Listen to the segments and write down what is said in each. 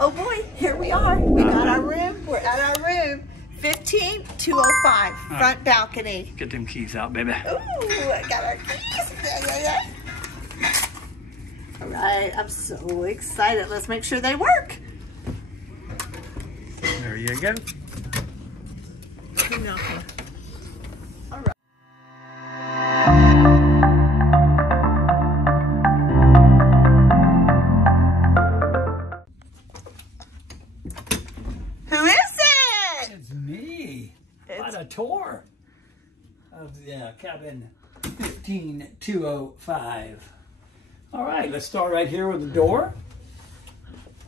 Oh boy, here we are. We got our room. We're at our room. 15205, front balcony. Get them keys out, baby. Ooh, I got our keys. Yeah. All right, I'm so excited. Let's make sure they work. There you go. All right. Who is it? It's me. What a tour of the cabin 15205. All right, let's start right here with the door.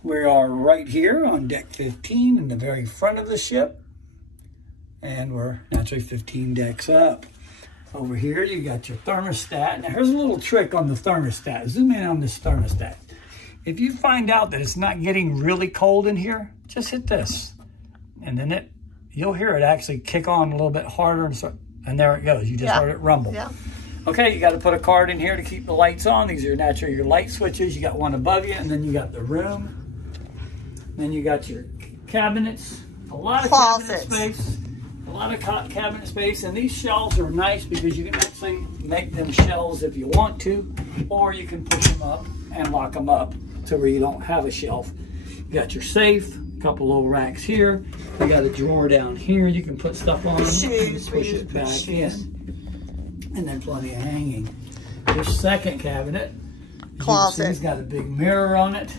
We are right here on deck 15 in the very front of the ship. And we're naturally 15 decks up. Over here, you got your thermostat. Now, here's a little trick on the thermostat. Zoom in on this thermostat. If you find out that it's not getting really cold in here, just hit this. And then you'll hear it actually kick on a little bit harder. And there it goes. You just heard it rumble. Yeah. Okay, you got to put a card in here to keep the lights on. These are naturally your light switches. You got one above you, and then you got the room. Then you got your cabinets. A lot of cabinet space. A lot of cabinet space. And these shelves are nice because you can actually make them shelves if you want to, or you can push them up and lock them up to where you don't have a shelf. You got your safe, a couple little racks here. You got a drawer down here you can put stuff on. Shoes, push it back in. And then plenty of hanging. Your second cabinet. Closet. It's got a big mirror on it.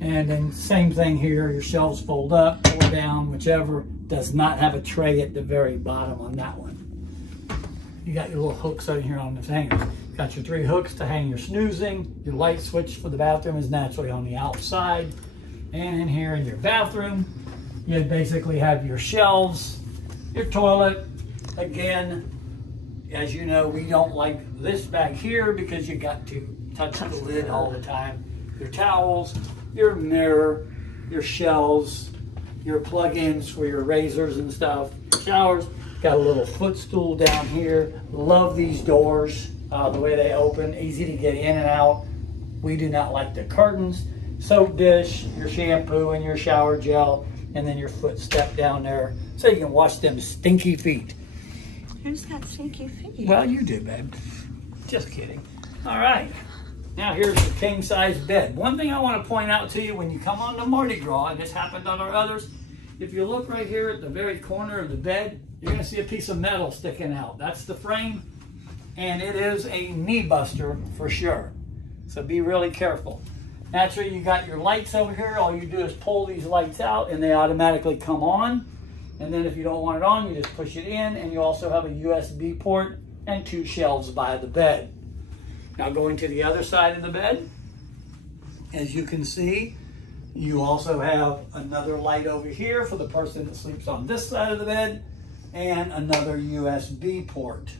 And then same thing here, your shelves fold up or down, whichever. Does not have a tray at the very bottom on that one. You got your little hooks over here on the hangers. Got your 3 hooks to hang your snoozing. Your light switch for the bathroom is naturally on the outside. And in here in your bathroom, you basically have your shelves, your toilet. Again, as you know, we don't like this back here because you got to touch the lid all the time. Your towels, your mirror, your shelves, your plug-ins for your razors and stuff, showers. Got a little footstool down here. Love these doors, the way they open, easy to get in and out. We do not like the curtains. Soap dish, your shampoo and your shower gel, and then your foot step down there so you can wash them stinky feet. Who's got stinky feet? Well, you do, babe. Just kidding. All right. Now here's the king-size bed. One thing I want to point out to you when you come on to Mardi Gras, and this happened on our others, if you look right here at the very corner of the bed, you're going to see a piece of metal sticking out. That's the frame, and it is a knee buster for sure. So be really careful. Naturally, you got your lights over here. All you do is pull these lights out, and they automatically come on. And then if you don't want it on, you just push it in, and you also have a USB port and 2 shelves by the bed. Now going to the other side of the bed, as you can see, you also have another light over here for the person that sleeps on this side of the bed, and another USB port.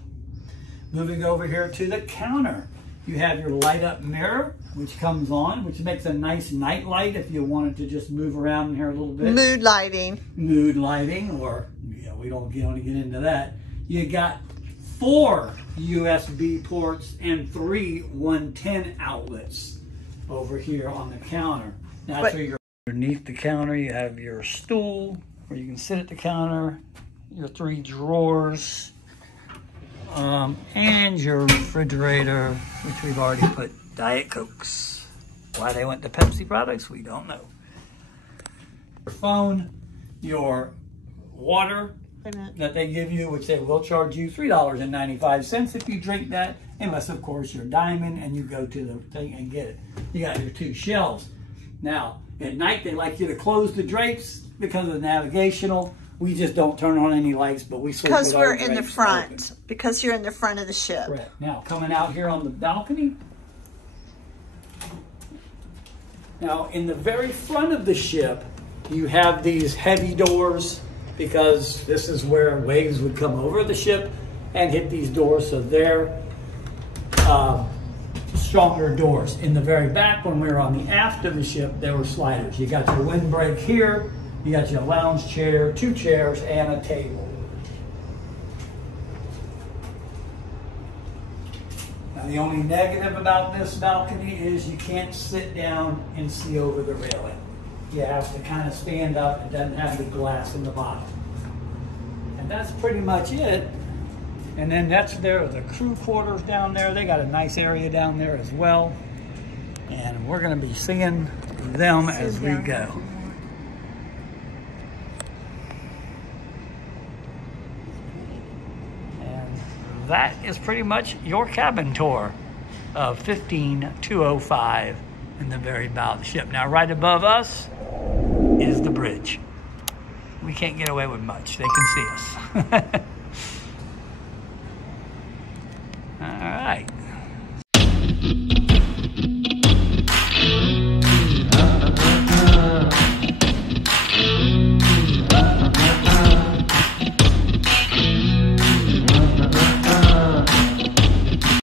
Moving over here to the counter, you have your light up mirror, which comes on, which makes a nice night light if you wanted to just move around in here a little bit. Mood lighting. Mood lighting, or we don't want to get into that. You got 4 USB ports and 3 110 outlets over here on the counter. Now, you're underneath the counter, you have your stool where you can sit at the counter, your 3 drawers, and your refrigerator, which we've already put Diet Cokes. Why they went to Pepsi products, we don't know. Your phone, your water that they give you, which they will charge you $3.95 if you drink that, unless of course you're Diamond and you go to the thing and get it. You got your 2 shelves. Now at night they like you to close the drapes because of the navigational. We just don't turn on any lights, but we sleep because we're in the front. Open. Because you're in the front of the ship. Correct. Now coming out here on the balcony. Now in the very front of the ship, you have these heavy doors, because this is where waves would come over the ship and hit these doors, so they're stronger doors. In the very back, when we were on the aft of the ship, there were sliders. You got your windbreak here, you got your lounge chair, 2 chairs, and a table. Now the only negative about this balcony is you can't sit down and see over the railing. you have to kind of stand up. It doesn't have the glass in the bottom. And that's pretty much it. And then there the crew quarters down there. They got a nice area down there as well. And we're going to be seeing them as we go. And that is pretty much your cabin tour of 15205 in the very bow of the ship. Now, right above us is the bridge. We can't get away with much. They can see us. All right.